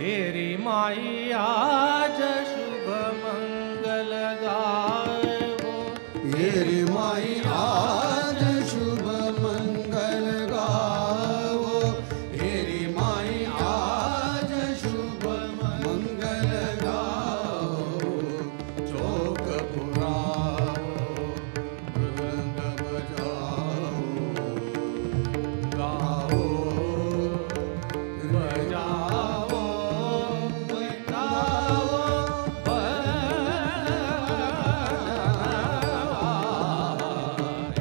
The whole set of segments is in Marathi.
हेरी माई आज शुभ मंगल गावो, हेरी माई आज शुभ मंगल गावो, हेरी माई आज शुभ मंगल गावो, चौक पुरावो मृदंग बजावो, गावो बजावो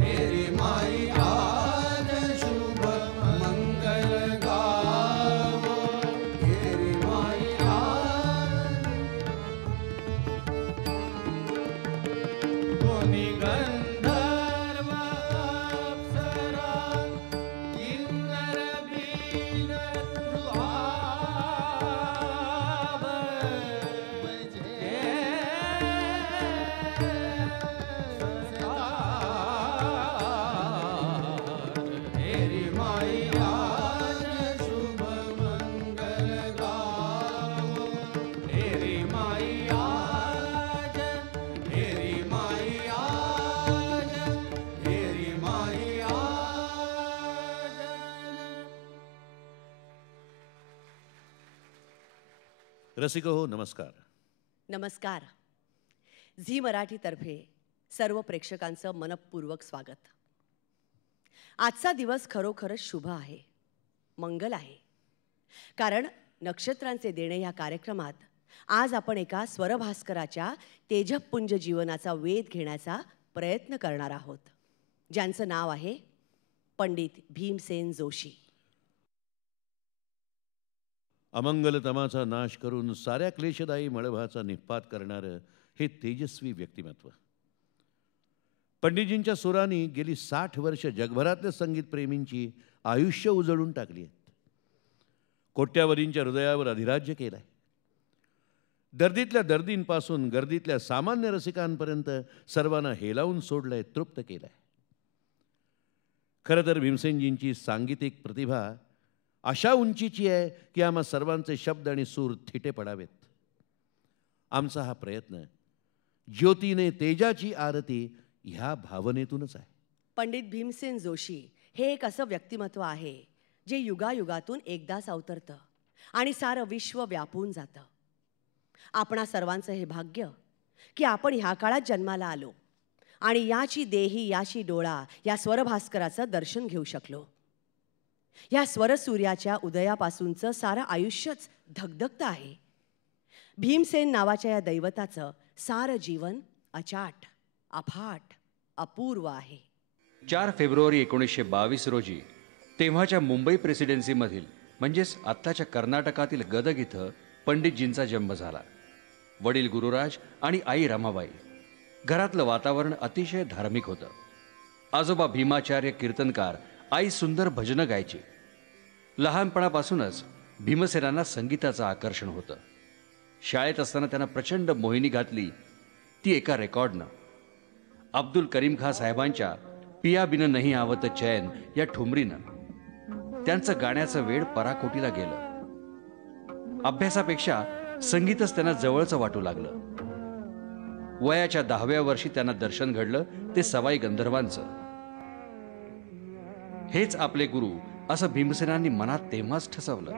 हेरी माई आज शुभ मंगल गावो, हेरी माई आज कोणी गंधर्व अप्सरा किन्नर बीन सुहाव हेरी माई आज शुभ मंगल गावो, हेरी माई आज, हेरी माई आज, हेरी माई आज. रसिक हो नमस्कार. नमस्कार. झी मराठीतर्फे सर्व प्रेक्षकांचं मनपूर्वक स्वागत. आजचा दिवस खरोखरच शुभ आहे, मंगल आहे. कारण नक्षत्रांचे देणे या कार्यक्रमात आज आपण एका स्वरभास्कराच्या तेजपुंज जीवनाचा वेध घेण्याचा प्रयत्न करणार आहोत, ज्यांचं नाव आहे पंडित भीमसेन जोशी. अमंगलतमाचा नाश करून साऱ्या क्लेशदायी मळभाचा निःपात करणारं हे तेजस्वी व्यक्तिमत्व. पंडितजींच्या सुरांनी गेली 60 वर्ष जगभरातल्या संगीतप्रेमींची आयुष्य उजळून टाकली आहेत. कोट्यावधींच्या हृदयावर अधिराज्य केलंय. दर्दीतल्या दर्दींपासून गर्दीतल्या सामान्य रसिकांपर्यंत सर्वांना हेलावून सोडलंय, तृप्त केलंय. खरं तर भीमसेनजींची सांगीतिक प्रतिभा अशा उंचीची आहे की आम्हा सर्वांचे शब्द आणि सूर थिटे पडावेत. आमचा हा प्रयत्न ज्योतीने तेजाची आरती ह्या भावनेतूनच आहे. पंडित भीमसेन जोशी हे एक असं व्यक्तिमत्व आहे जे युगायुगातून एकदाच अवतरतं आणि सारं विश्व व्यापून जातं. आपणा सर्वांचं हे भाग्य की आपण ह्या काळात जन्माला आलो आणि याची देही याची डोळा या स्वरभास्कराचं दर्शन घेऊ शकलो. या स्वरसूर्याच्या उदयापासूनचं सारं आयुष्यच धगधगतं आहे. भीमसेन नावाच्या या दैवताचं सारं जीवन अचाट, अफाट, अपूर्व आहे. 4 फेब्रुवारी 1922 रोजी तेव्हाच्या मुंबई प्रेसिडेन्सीमधील म्हणजेच आत्ताच्या कर्नाटकातील गदग इथं पंडितजींचा जन्म झाला. वडील गुरुराज आणि आई रमाबाई. घरातलं वातावरण अतिशय धार्मिक होतं. आजोबा भीमाचार्य कीर्तनकार, आई सुंदर भजनं गायची. लहानपणापासूनच भीमसेनांना संगीताचं आकर्षण होतं. शाळेत असताना त्यांना प्रचंड मोहिनी घातली ती एका रेकॉर्डनं. अब्दुल करीम खां साहेबांच्या पिया बिन नहीं आवत चैन या ठुमरीनं त्यांचं गाण्याचं वेड पराकोटीला गेलं. अभ्यासापेक्षा संगीतच त्यांना जवळचं वाटू लागलं. वयाच्या 10व्या वर्षी त्यांना दर्शन घडलं ते सवाई गंधर्वांचं. हेच आपले गुरु असं भीमसेनांनी मनात तेव्हाच ठसवलं.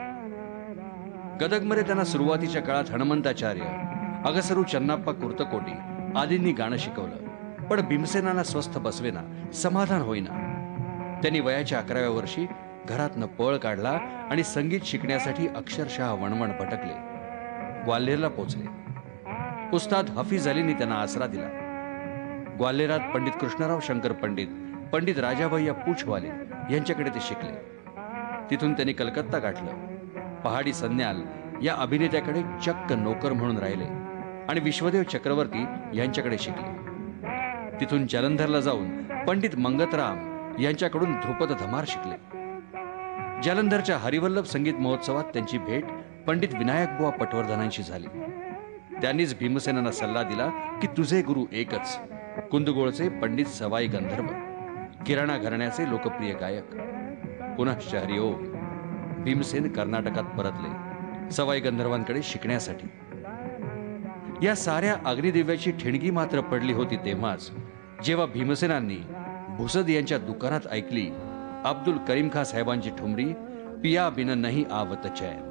गदगमध्ये त्यांना सुरुवातीच्या काळात हनुमंताचार्य, अगसरू चन्नाप्पा कुर्तकोटी आदींनी गाणं शिकवलं. पण भीमसेनांना स्वस्थ बसवेना, समाधान होईना. त्यांनी वयाच्या 11व्या वर्षी घरातनं पळ काढला आणि संगीत शिकण्यासाठी अक्षरशः वणवण भटकले. ग्वाल्हेरला पोचले. उस्ताद हफीज अलींनी त्यांना आसरा दिला. ग्वाल्हेरात पंडित कृष्णराव शंकर पंडित, पंडित राजाभैया पूछवाले यांच्याकडे ते शिकले. तिथून त्यांनी कलकत्ता गाठलं. पहाडी सन्याल या अभिनेत्याकडे चक्क नोकर म्हणून राहिले आणि विश्वदेव चक्रवर्ती यांच्याकडे शिकले. तिथून जालंधरला जाऊन पंडित मंगतराम यांच्याकडून ध्रुपद धमार शिकले. जालंधरच्या हरिवल्लभ संगीत महोत्सवात त्यांची भेट पंडित विनायक बुवा पटवर्धनांशी झाली. त्यांनीच भीमसेनांना सल्ला दिला की तुझे गुरु एकच, कुंदगोळचे पंडित सवाई गंधर्व, किराणा घराण्याचे लोकप्रिय गायक. पुनश्च हरिओम. भीमसेन कर्नाटकात परतले. सवाई गंधर्वांकडे शिकण्यासाठी. या साऱ्या अग्निदिव्याची ठिणगी मात्र पडली होती तेव्हाच, जेव्हा भीमसेनांनी भुसद यांच्या दुकानात ऐकली अब्दुल करीम खां साहेबांची ठुमरी, पिया बिन नहीं आवत चैन.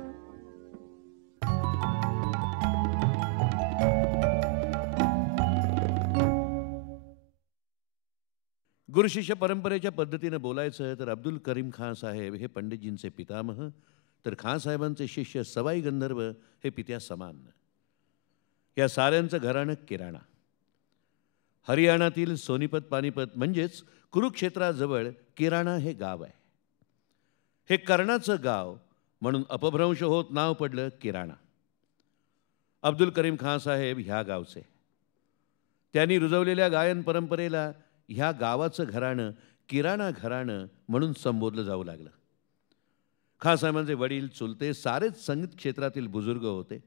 गुरुशिष्य परंपरेच्या पद्धतीनं बोलायचं तर अब्दुल करीम खां साहेब हे पंडितजींचे पितामह, तर खां साहेबांचे शिष्य सवाई गंधर्व हे पित्या समान. या साऱ्यांचं घराणं किराणा. हरियाणातील सोनीपत पानिपत म्हणजेच कुरुक्षेत्राजवळ किराणा हे गाव आहे. हे कर्णाचं गाव म्हणून अपभ्रंश होत नाव पडलं किराणा. अब्दुल करीम खां साहेब ह्या गावचे. त्यांनी रुजवलेल्या गायन परंपरेला ह्या गावाचं घराणं किराणा घराणं म्हणून संबोधलं जाऊ लागलं. खां साहेबांचे वडील चुलते सारेच संगीत क्षेत्रातील बुजुर्ग होते.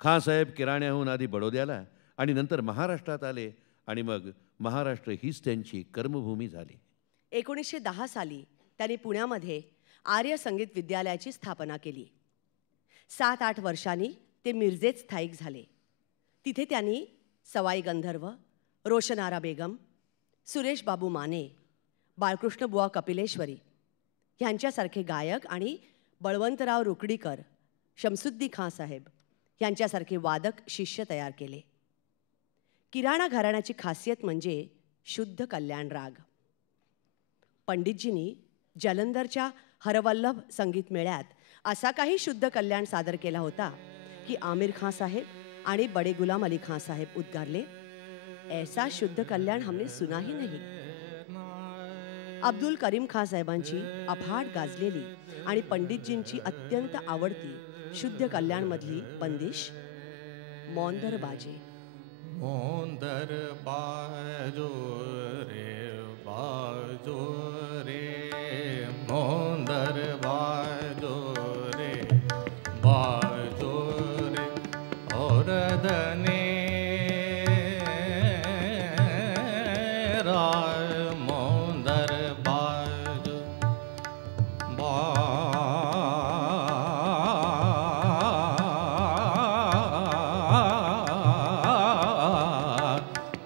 खां साहेब किराण्याहून आधी बडोद्याला आणि नंतर महाराष्ट्रात आले आणि मग महाराष्ट्र हीच त्यांची कर्मभूमी झाली. 1910 साली त्यांनी पुण्यामध्ये आर्य संगीत विद्यालयाची स्थापना केली. 7-8 वर्षांनी ते मिरजेत स्थायिक झाले. तिथे त्यांनी सवाई गंधर्व, रोशनारा बेगम, सुरेश बाबू माने, बाळकृष्ण बुवा कपिलेश्वरी यांच्यासारखे गायक आणि बळवंतराव रुकडीकर, शमसुद्दी खां साहेब यांच्यासारखे वादक शिष्य तयार केले. किराणा घराण्याची खासियत म्हणजे शुद्ध कल्याण राग. पंडितजींनी जलंधरच्या हरवल्लभ संगीत मेळ्यात असा काही शुद्ध कल्याण सादर केला होता की आमिर खां साहेब आणि बडे गुलाम अली खां साहेब उद्गारले, ऐसा शुद्ध कल्याण हमने सुना ही नहीं. अब्दुल करीम खां साहेबांची अफाट गाजलेली आणि पंडितजींची अत्यंत आवडती शुद्ध कल्याण मधली बंदिश मौंदर बाजे. मोंदर बाजो रे बाजो रे, मोंदर बाजो रे बाजो रे, और दने मोंदर बाजो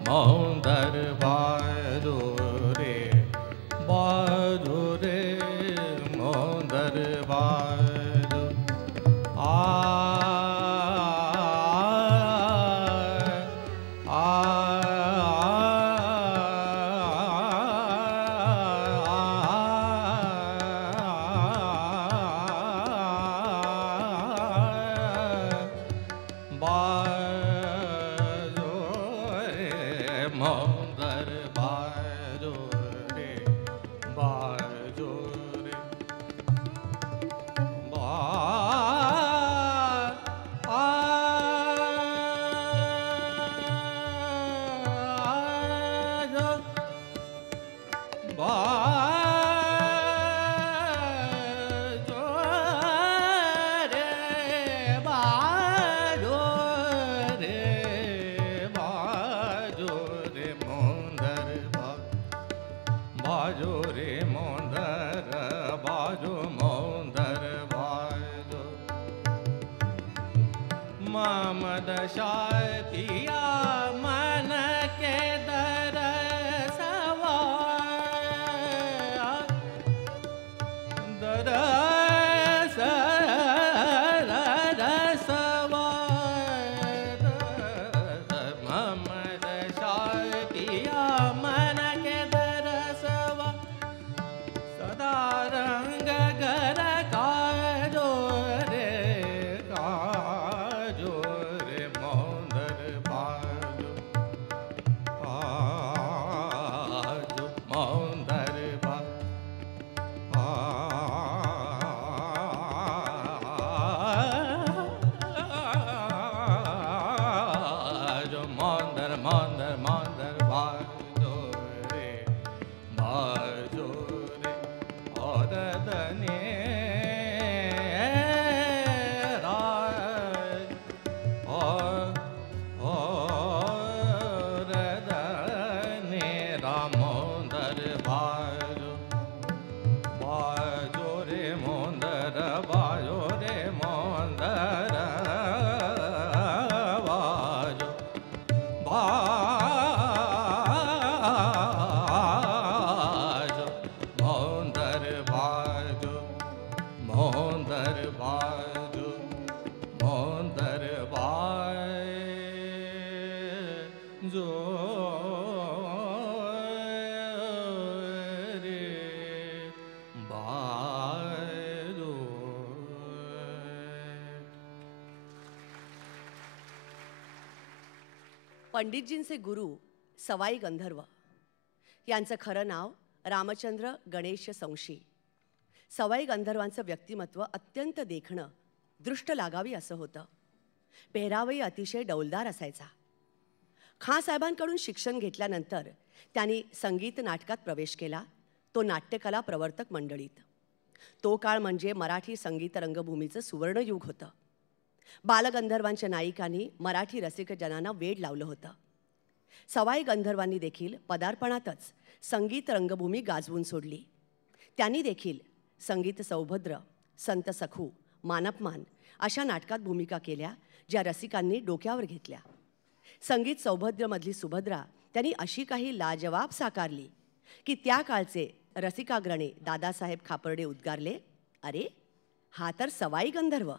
मोंदर बाजो रे बाजो रे, मोंदर बाजो. मोंदर बाजो रे बाजो रे बाजो रे मोंदर बाजो, मोंदर बाजो. मामद शाह पिया मन के दरसवा, दरसवा मामद शाह पिया मन के दरसवा, सदा रंग गर काजो रे काजो रे, मोंदर बाजो. पंडितजींचे गुरु सवाई गंधर्व यांचं खरं नाव रामचंद्र गणेश संशी. सवाई गंधर्वांचं व्यक्तिमत्व अत्यंत देखणं, दृष्ट लागावी असं होतं. पेहरावही अतिशय डौलदार असायचा. खां साहेबांकडून शिक्षण घेतल्यानंतर त्यांनी संगीत नाटकात प्रवेश केला, तो नाट्यकला प्रवर्तक मंडळीत. तो काळ म्हणजे मराठी संगीत रंगभूमीचं सुवर्णयुग होतं. बालगंधर्वांच्या नायिकांनी मराठी रसिकजनांना वेड लावलं होतं. सवाई गंधर्वांनी देखील पदार्पणातच संगीत रंगभूमी गाजवून सोडली. त्यांनी देखील संगीत सौभद्र, संत सखू, मानपमान अशा नाटकात भूमिका केल्या, ज्या रसिकांनी डोक्यावर घेतल्या. संगीत सौभद्रमधली सुभद्रा त्यांनी अशी काही लाजवाब साकारली की त्या काळचे रसिकाग्रणे दादासाहेब खापर्डे उद्गारले, अरे हा तर सवाई गंधर्व.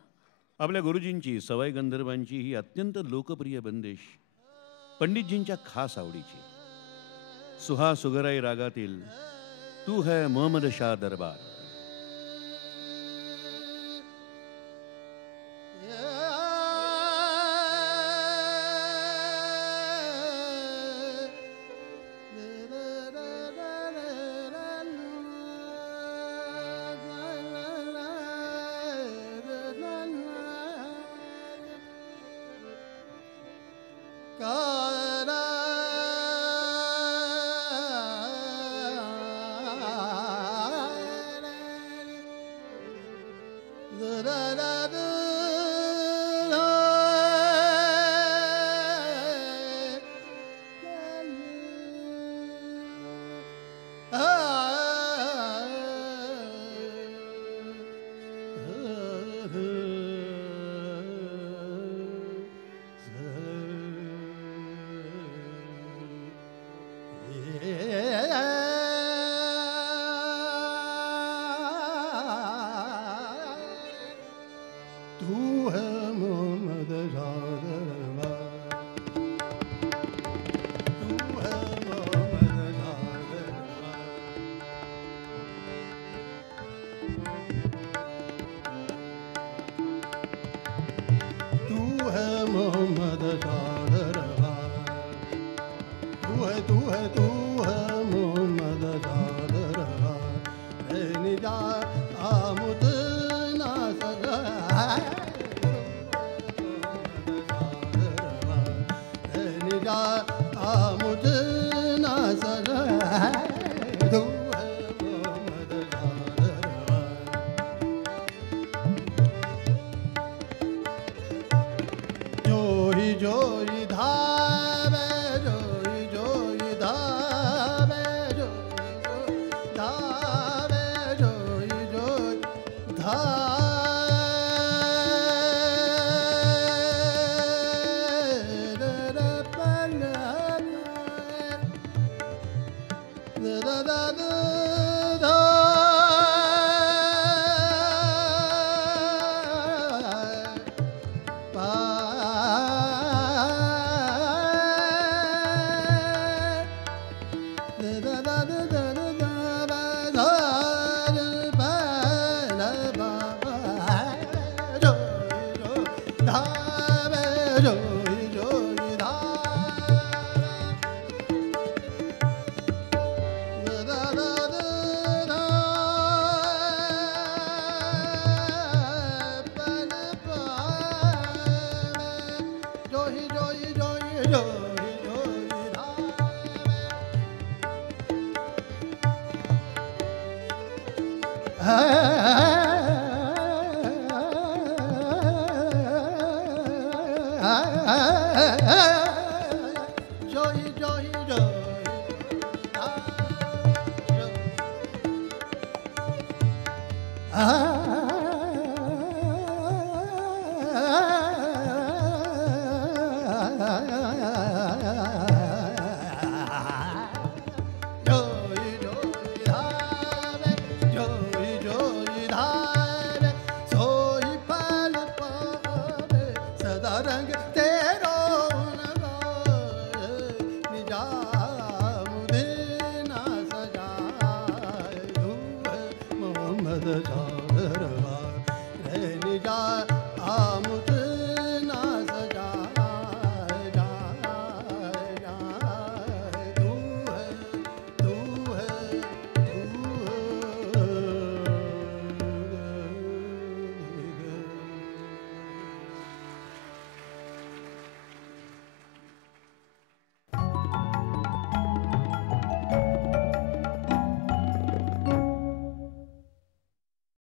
आपल्या गुरुजींची, सवाई गंधर्वांची ही अत्यंत लोकप्रिय बंदिश पंडितजींच्या खास आवडीची. सुहा सुगराई रागातील तू है मोहम्मद शाह दरबार. Ah